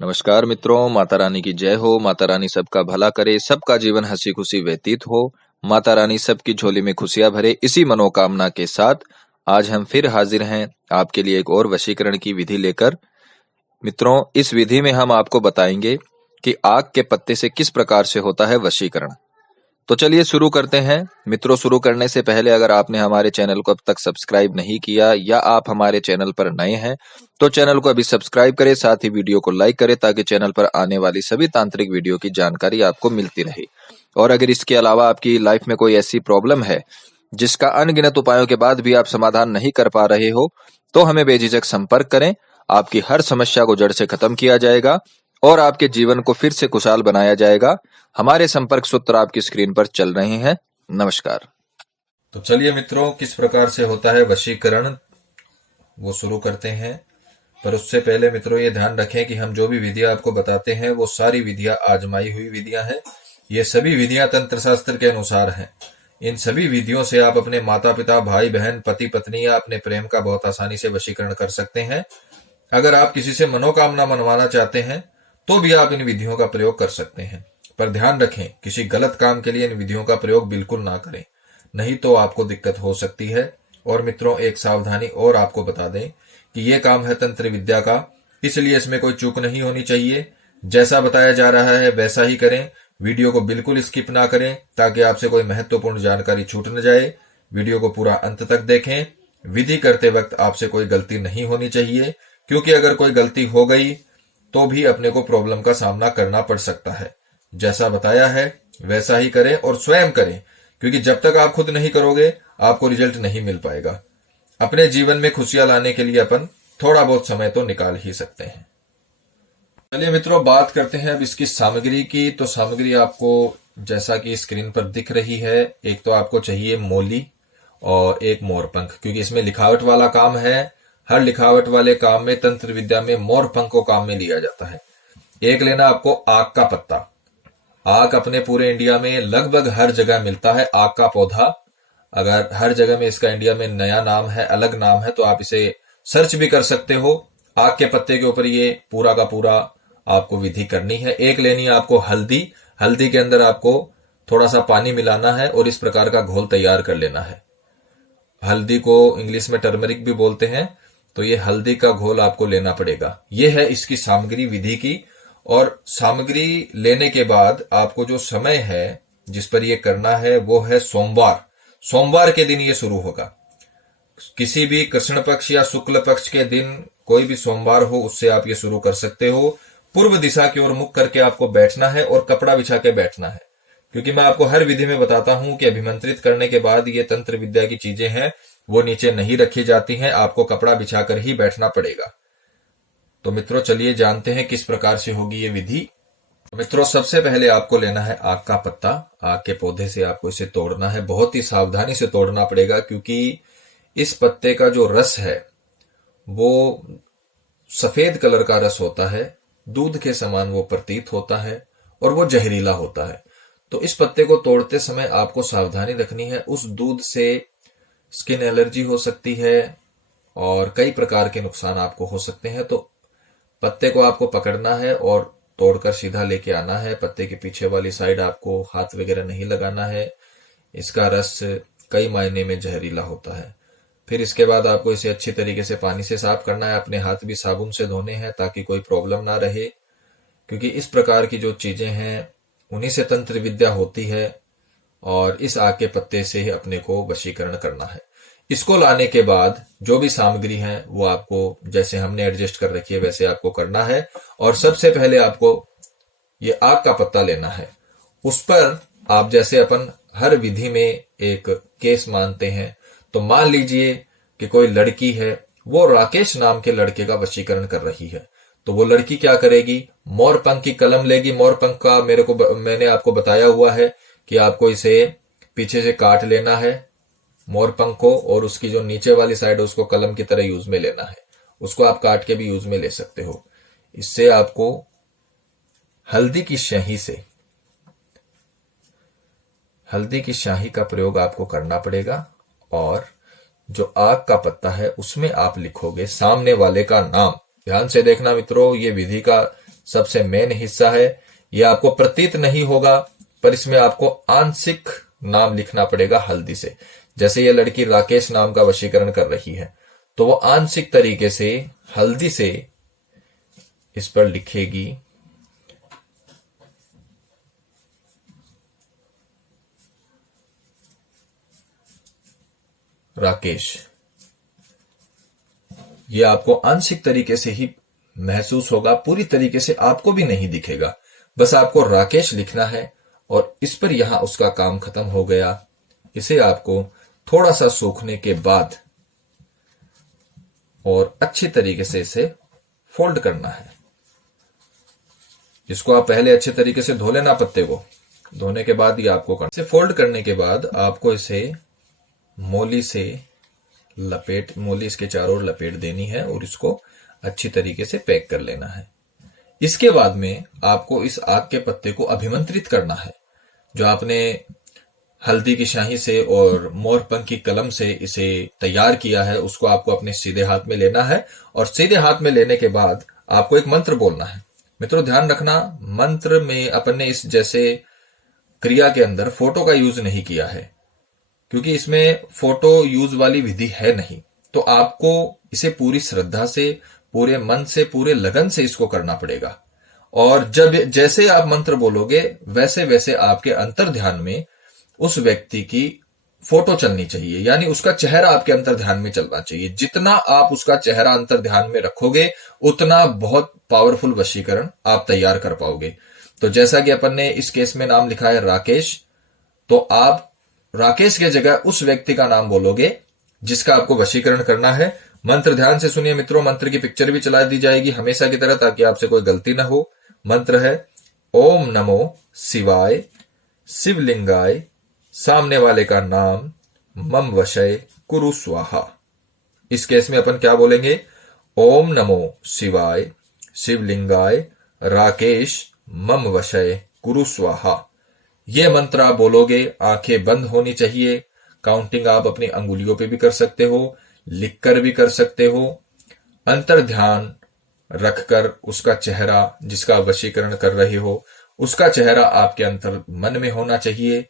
नमस्कार मित्रों, माता रानी की जय हो। माता रानी सबका भला करे, सबका जीवन हंसी खुशी व्यतीत हो। माता रानी सबकी झोली में खुशियां भरे, इसी मनोकामना के साथ आज हम फिर हाजिर हैं आपके लिए एक और वशीकरण की विधि लेकर। मित्रों, इस विधि में हम आपको बताएंगे कि आग के पत्ते से किस प्रकार से होता है वशीकरण। तो चलिए शुरू करते हैं। मित्रों, शुरू करने से पहले अगर आपने हमारे चैनल को अब तक सब्सक्राइब नहीं किया या आप हमारे चैनल पर नए हैं तो चैनल को अभी सब्सक्राइब करें, साथ ही वीडियो को लाइक करें ताकि चैनल पर आने वाली सभी तांत्रिक वीडियो की जानकारी आपको मिलती रहे। और अगर इसके अलावा आपकी लाइफ में कोई ऐसी प्रॉब्लम है जिसका अनगिनत उपायों के बाद भी आप समाधान नहीं कर पा रहे हो तो हमें बेझिझक संपर्क करें। आपकी हर समस्या को जड़ से खत्म किया जाएगा और आपके जीवन को फिर से खुशहाल बनाया जाएगा। हमारे संपर्क सूत्र आपकी स्क्रीन पर चल रहे हैं। नमस्कार। तो चलिए मित्रों, किस प्रकार से होता है वशीकरण वो शुरू करते हैं। पर उससे पहले मित्रों ये ध्यान रखें कि हम जो भी विधियां आपको बताते हैं वो सारी विधियां आजमाई हुई विधियां हैं। ये सभी विधियां तंत्र शास्त्र के अनुसार हैं। इन सभी विधियों से आप अपने माता पिता, भाई बहन, पति पत्नी या अपने प्रेम का बहुत आसानी से वशीकरण कर सकते हैं। अगर आप किसी से मनोकामना मनवाना चाहते हैं तो भी आप इन विधियों का प्रयोग कर सकते हैं। पर ध्यान रखें, किसी गलत काम के लिए इन विधियों का प्रयोग बिल्कुल ना करें, नहीं तो आपको दिक्कत हो सकती है। और मित्रों, एक सावधानी और आपको बता दें कि यह काम है तंत्र विद्या का, इसलिए इसमें कोई चूक नहीं होनी चाहिए। जैसा बताया जा रहा है वैसा ही करें। वीडियो को बिल्कुल स्किप ना करें ताकि आपसे कोई महत्वपूर्ण जानकारी छूट न जाए। वीडियो को पूरा अंत तक देखें। विधि करते वक्त आपसे कोई गलती नहीं होनी चाहिए, क्योंकि अगर कोई गलती हो गई तो भी अपने को प्रॉब्लम का सामना करना पड़ सकता है। जैसा बताया है वैसा ही करें और स्वयं करें, क्योंकि जब तक आप खुद नहीं करोगे आपको रिजल्ट नहीं मिल पाएगा। अपने जीवन में खुशियां लाने के लिए अपन थोड़ा बहुत समय तो निकाल ही सकते हैं। चलिए मित्रों, बात करते हैं अब इसकी सामग्री की। तो सामग्री आपको जैसा कि स्क्रीन पर दिख रही है, एक तो आपको चाहिए मोली और एक मोरपंख, क्योंकि इसमें लिखावट वाला काम है। हर लिखावट वाले काम में तंत्र विद्या में मोरपंख को काम में लिया जाता है। एक लेना आपको आक का पत्ता। आक अपने पूरे इंडिया में लगभग हर जगह मिलता है। आक का पौधा, अगर हर जगह में इसका इंडिया में नया नाम है, अलग नाम है, तो आप इसे सर्च भी कर सकते हो। आक के पत्ते के ऊपर ये पूरा का पूरा आपको विधि करनी है। एक लेनी है आपको हल्दी। हल्दी के अंदर आपको थोड़ा सा पानी मिलाना है और इस प्रकार का घोल तैयार कर लेना है। हल्दी को इंग्लिश में टर्मरिक भी बोलते हैं, तो ये हल्दी का घोल आपको लेना पड़ेगा। ये है इसकी सामग्री विधि की। और सामग्री लेने के बाद आपको जो समय है जिस पर ये करना है वो है सोमवार। सोमवार के दिन ये शुरू होगा। किसी भी कृष्ण पक्ष या शुक्ल पक्ष के दिन, कोई भी सोमवार हो उससे आप ये शुरू कर सकते हो। पूर्व दिशा की ओर मुख करके आपको बैठना है और कपड़ा बिछा के बैठना है, क्योंकि मैं आपको हर विधि में बताता हूं कि अभिमंत्रित करने के बाद ये तंत्र विद्या की चीजें हैं वो नीचे नहीं रखी जाती हैं। आपको कपड़ा बिछाकर ही बैठना पड़ेगा। तो मित्रों चलिए जानते हैं किस प्रकार से होगी ये विधि। मित्रों, सबसे पहले आपको लेना है आक का पत्ता। आक के पौधे से आपको इसे तोड़ना है। बहुत ही सावधानी से तोड़ना पड़ेगा, क्योंकि इस पत्ते का जो रस है वो सफेद कलर का रस होता है, दूध के समान वो प्रतीत होता है और वो जहरीला होता है। तो इस पत्ते को तोड़ते समय आपको सावधानी रखनी है। उस दूध से स्किन एलर्जी हो सकती है और कई प्रकार के नुकसान आपको हो सकते हैं। तो पत्ते को आपको पकड़ना है और तोड़कर सीधा लेके आना है। पत्ते के पीछे वाली साइड आपको हाथ वगैरह नहीं लगाना है। इसका रस कई मायने में जहरीला होता है। फिर इसके बाद आपको इसे अच्छी तरीके से पानी से साफ करना है। अपने हाथ भी साबुन से धोने हैं ताकि कोई प्रॉब्लम ना रहे, क्योंकि इस प्रकार की जो चीजें हैं उन्हीं से तंत्र विद्या होती है और इस आग के पत्ते से ही अपने को वशीकरण करना है। इसको लाने के बाद जो भी सामग्री है वो आपको जैसे हमने एडजस्ट कर रखी है वैसे आपको करना है। और सबसे पहले आपको ये आग का पत्ता लेना है। उस पर आप जैसे अपन हर विधि में एक केस मानते हैं, तो मान लीजिए कि कोई लड़की है, वो राकेश नाम के लड़के का वशीकरण कर रही है। तो वो लड़की क्या करेगी, मोरपंख की कलम लेगी। मोरपंख का मैंने आपको बताया हुआ है कि आपको इसे पीछे से काट लेना है मोरपंख को, और उसकी जो नीचे वाली साइड है उसको कलम की तरह यूज में लेना है। उसको आप काट के भी यूज में ले सकते हो। इससे आपको हल्दी की स्याही का प्रयोग आपको करना पड़ेगा। और जो आग का पत्ता है उसमें आप लिखोगे सामने वाले का नाम। ध्यान से देखना मित्रों, ये विधि का सबसे मेन हिस्सा है। यह आपको प्रतीत नहीं होगा, पर इसमें आपको आंशिक नाम लिखना पड़ेगा हल्दी से। जैसे ये लड़की राकेश नाम का वशीकरण कर रही है, तो वो आंशिक तरीके से हल्दी से इस पर लिखेगी राकेश। ये आपको आंशिक तरीके से ही महसूस होगा, पूरी तरीके से आपको भी नहीं दिखेगा। बस आपको राकेश लिखना है और इस पर यहां उसका काम खत्म हो गया। इसे आपको थोड़ा सा सूखने के बाद और अच्छी तरीके से इसे फोल्ड करना है। इसको आप पहले अच्छे तरीके से धो लेना पत्ते को। धोने के बाद ये आपको करना। इसे फोल्ड करने के बाद आपको इसे मोली से मोली इसके चारों ओर लपेट देनी है और इसको अच्छी तरीके से पैक कर लेना है। इसके बाद में आपको इस आग के पत्ते को अभिमंत्रित करना है। जो आपने हल्दी की शाही से और मोरपंख की कलम से इसे तैयार किया है, उसको आपको अपने सीधे हाथ में लेना है और सीधे हाथ में लेने के बाद आपको एक मंत्र बोलना है। मित्रों ध्यान रखना, मंत्र में अपन ने इस जैसे क्रिया के अंदर फोटो का यूज नहीं किया है, क्योंकि इसमें फोटो यूज वाली विधि है नहीं। तो आपको इसे पूरी श्रद्धा से, पूरे मन से, पूरे लगन से इसको करना पड़ेगा। और जब जैसे आप मंत्र बोलोगे वैसे वैसे आपके अंतर ध्यान में उस व्यक्ति की फोटो चलनी चाहिए, यानी उसका चेहरा आपके अंतर ध्यान में चलना चाहिए। जितना आप उसका चेहरा अंतर ध्यान में रखोगे उतना बहुत पावरफुल वशीकरण आप तैयार कर पाओगे। तो जैसा कि अपन ने इस केस में नाम लिखा है राकेश, तो आप राकेश के जगह उस व्यक्ति का नाम बोलोगे जिसका आपको वशीकरण करना है। मंत्र ध्यान से सुनिए मित्रों, मंत्र की पिक्चर भी चला दी जाएगी हमेशा की तरह, ताकि आपसे कोई गलती ना हो। मंत्र है ओम नमो शिवाय शिवलिंगाय, सामने वाले का नाम मम वशय कुरु स्वाहा। इस केस में अपन क्या बोलेंगे? ओम नमो शिवाय शिवलिंगाय राकेश मम वशय कुरु स्वाहा। ये मंत्र आप बोलोगे, आंखें बंद होनी चाहिए। काउंटिंग आप अपनी अंगुलियों पे भी कर सकते हो, लिखकर भी कर सकते हो। अंतर ध्यान रखकर उसका चेहरा, जिसका वशीकरण कर रहे हो, उसका चेहरा आपके अंतर मन में होना चाहिए।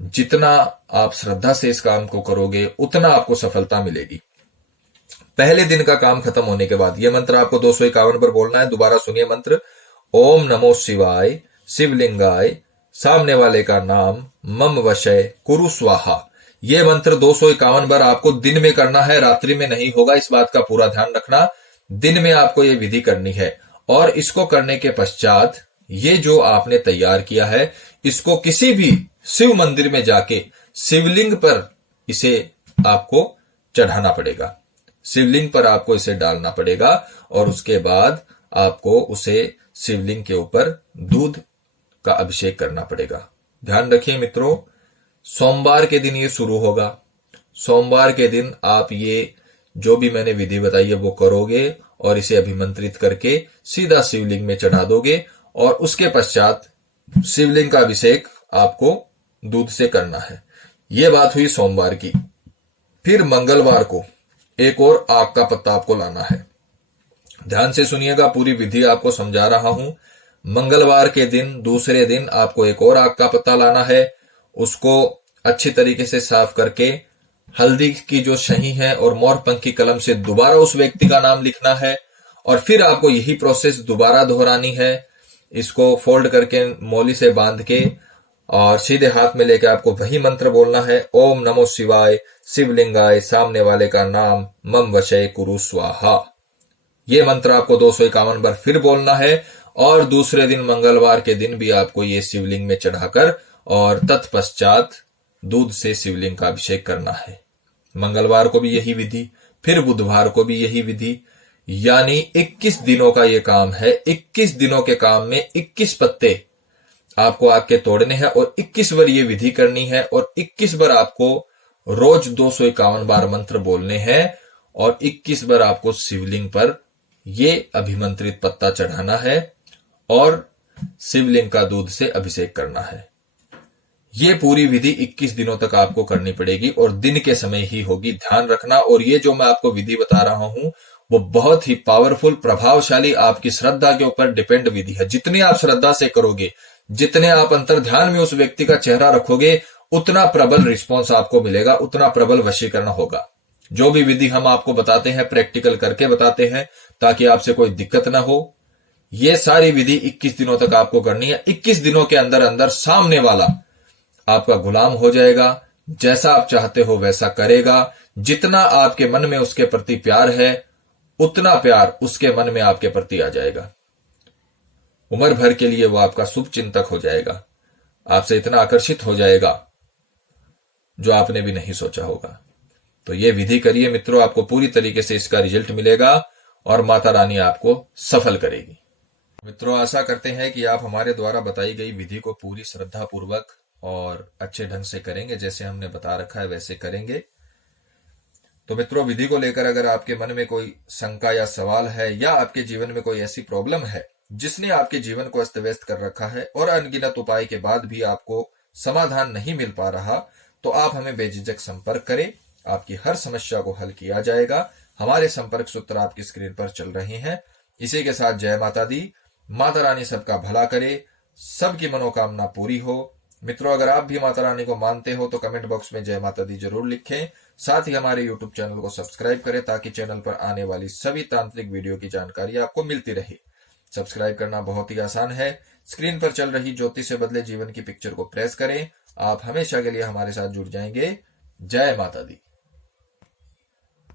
जितना आप श्रद्धा से इस काम को करोगे उतना आपको सफलता मिलेगी। पहले दिन का काम खत्म होने के बाद यह मंत्र आपको 251 बार बोलना है। दोबारा सुनिए मंत्र, ओम नमो शिवाय शिवलिंगाय, सामने वाले का नाम मम वशय कुरु स्वाहा। यह मंत्र 251 बार आपको दिन में करना है, रात्रि में नहीं होगा। इस बात का पूरा ध्यान रखना। दिन में आपको यह विधि करनी है और इसको करने के पश्चात ये जो आपने तैयार किया है, इसको किसी भी शिव मंदिर में जाके शिवलिंग पर इसे आपको चढ़ाना पड़ेगा। शिवलिंग पर आपको इसे डालना पड़ेगा और उसके बाद आपको उसे शिवलिंग के ऊपर दूध का अभिषेक करना पड़ेगा। ध्यान रखिए मित्रों, सोमवार के दिन ये शुरू होगा। सोमवार के दिन आप ये जो भी मैंने विधि बताई है वो करोगे और इसे अभिमंत्रित करके सीधा शिवलिंग में चढ़ा दोगे और उसके पश्चात शिवलिंग का अभिषेक आपको दूध से करना है। ये बात हुई सोमवार की। फिर मंगलवार को एक और आग का पत्ता आपको लाना है। ध्यान से सुनिएगा, पूरी विधि आपको समझा रहा हूं। मंगलवार के दिन, दूसरे दिन आपको एक और आग का पत्ता लाना है। उसको अच्छी तरीके से साफ करके हल्दी की जो शही है और मोरपंख की कलम से दोबारा उस व्यक्ति का नाम लिखना है और फिर आपको यही प्रोसेस दोबारा दोहरानी है। इसको फोल्ड करके मोली से बांध के और सीधे हाथ में लेकर आपको वही मंत्र बोलना है, ओम नमो शिवाय शिवलिंगाय, सामने वाले का नाम मम वशय कुरु स्वाहा। ये मंत्र आपको 251 बार फिर बोलना है और दूसरे दिन मंगलवार के दिन भी आपको ये शिवलिंग में चढ़ाकर और तत्पश्चात दूध से शिवलिंग का अभिषेक करना है। मंगलवार को भी यही विधि, फिर बुधवार को भी यही विधि, यानी 21 दिनों का ये काम है। 21 दिनों के काम में 21 पत्ते आपको आग के तोड़ने हैं और 21 बार ये विधि करनी है और 21 बार आपको रोज 251 बार मंत्र बोलने हैं और 21 बार आपको शिवलिंग पर ये अभिमंत्रित पत्ता चढ़ाना है और शिवलिंग का दूध से अभिषेक करना है। ये पूरी विधि 21 दिनों तक आपको करनी पड़ेगी और दिन के समय ही होगी, ध्यान रखना। और ये जो मैं आपको विधि बता रहा हूं वो बहुत ही पावरफुल, प्रभावशाली, आपकी श्रद्धा के ऊपर डिपेंड विधि है। जितनी आप श्रद्धा से करोगे, जितने आप अंतर ध्यान में उस व्यक्ति का चेहरा रखोगे, उतना प्रबल रिस्पॉन्स आपको मिलेगा, उतना प्रबल वशीकरण होगा। जो भी विधि हम आपको बताते हैं प्रैक्टिकल करके बताते हैं ताकि आपसे कोई दिक्कत ना हो। ये सारी विधि 21 दिनों तक आपको करनी है। 21 दिनों के अंदर अंदर सामने वाला आपका गुलाम हो जाएगा, जैसा आप चाहते हो वैसा करेगा। जितना आपके मन में उसके प्रति प्यार है, उतना प्यार उसके मन में आपके प्रति आ जाएगा। उम्र भर के लिए वो आपका शुभ चिंतक हो जाएगा, आपसे इतना आकर्षित हो जाएगा जो आपने भी नहीं सोचा होगा। तो ये विधि करिए मित्रों, आपको पूरी तरीके से इसका रिजल्ट मिलेगा और माता रानी आपको सफल करेगी। मित्रों, आशा करते हैं कि आप हमारे द्वारा बताई गई विधि को पूरी श्रद्धा पूर्वक और अच्छे ढंग से करेंगे, जैसे हमने बता रखा है वैसे करेंगे। तो मित्रों, विधि को लेकर अगर आपके मन में कोई शंका या सवाल है, या आपके जीवन में कोई ऐसी प्रॉब्लम है जिसने आपके जीवन को अस्त व्यस्त कर रखा है और अनगिनत उपाय के बाद भी आपको समाधान नहीं मिल पा रहा, तो आप हमें बेझिझक संपर्क करें। आपकी हर समस्या को हल किया जाएगा। हमारे संपर्क सूत्र आपकी स्क्रीन पर चल रहे हैं। इसी के साथ जय माता दी। माता रानी सबका भला करे, सबकी मनोकामना पूरी हो। मित्रों, अगर आप भी माता रानी को मानते हो तो कमेंट बॉक्स में जय माता दी जरूर लिखें। साथ ही हमारे यूट्यूब चैनल को सब्सक्राइब करें ताकि चैनल पर आने वाली सभी तांत्रिक वीडियो की जानकारी आपको मिलती रहे। सब्सक्राइब करना बहुत ही आसान है। स्क्रीन पर चल रही ज्योति से बदले जीवन की पिक्चर को प्रेस करें। आप हमेशा के लिए हमारे साथ जुड़ जाएंगे। जय माता दी।